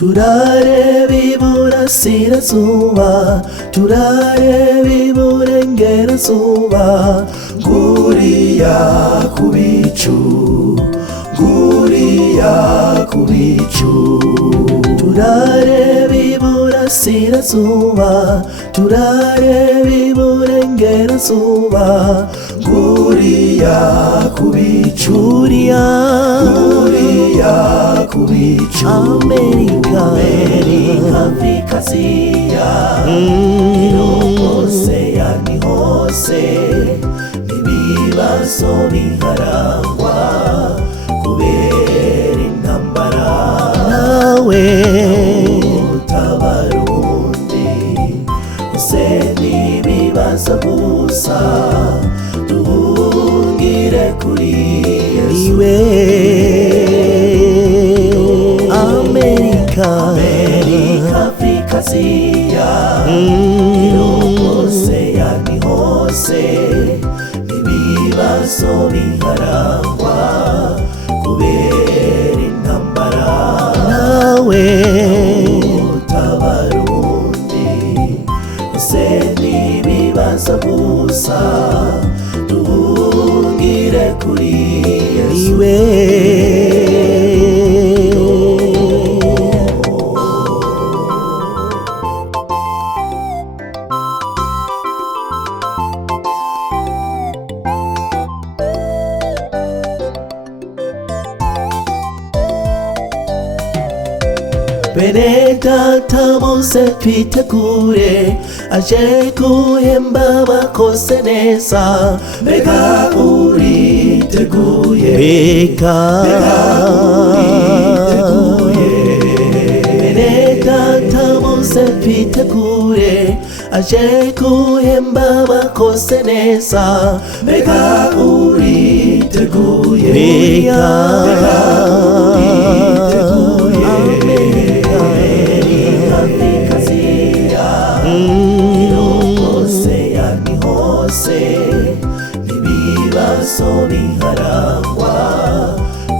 turareba iburasirazuba, turareba iburengerazuba, nguriya ku bicu, nguriya ku bicu. Turareba iburasirazuba, turareba iburengerazuba, nguriya ku bicu, nguriya ku bicu. Amerika, Afrika, Aziya, Oceania ni hose, n'ibibazo biharangwa kubera intambara. Nawe utabara undi, ese n'ibibazo gusa, duhungire kuri Yesu. Amerika, Afrika, Aziya, Oceania ni hose, n'ibibazo biharangwa kubera intambara. Nawe utabara undi, ese n'ibibazo gusa, duhungire kuri Yesu. Bene data muze twitegure, aje guhemba abakoze neza. Mbega uriteguye, mbega uriteguye. Bene data muze twitegure, aje guhemba abakoze neza. Mbega uriteguye, mbega uriteguye. Afrika, Aziya, Oceania ni hose, n'ibibazo biharangwa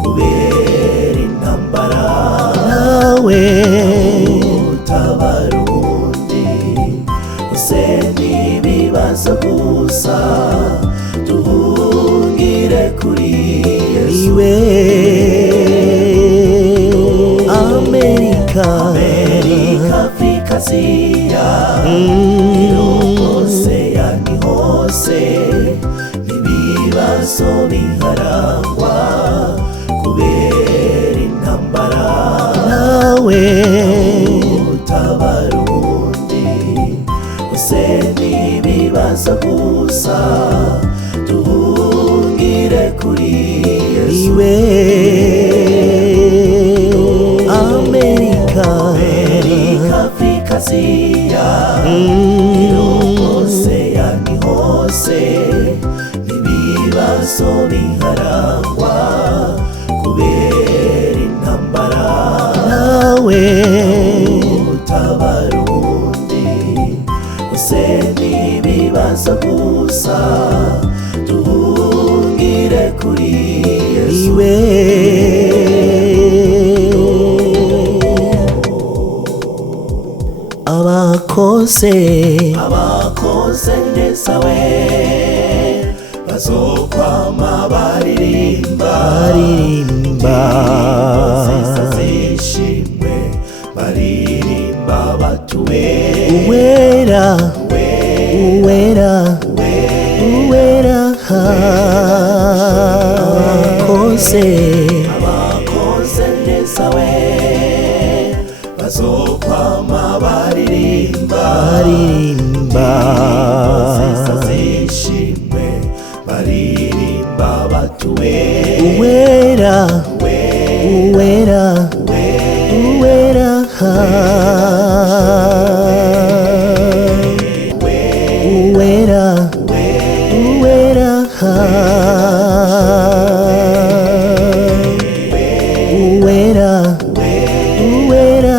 kubera intambara. Nawe utabara undi, ese n'ibibazo gusa, duhungire kuri Yesu. Amerika, Afrika, Aziya, Oceania ni hose, n'ibibazo biharangwa kubera intambara. Nawe utabara undi, ese n'ibibazo gusa, duhungire kuri Yesu. Amerika, Afrika, Aziya, Oceania ni hose, n'ibibazo biharangwa kubera intambara. Nawe utabara undi, ese n'ibibazo gusa, duhungire kuri Yesu. abakoze neza we, bazokwama baririmba, nziza zishimwe, baririmba batuwe uwera, uwera, uwera. Abakoze neza we, bazokwama baririmba, nziza zishimwe, baririmba batuwe uwera, uwera, uwera. Uwera, uwera. Uwera, uwera.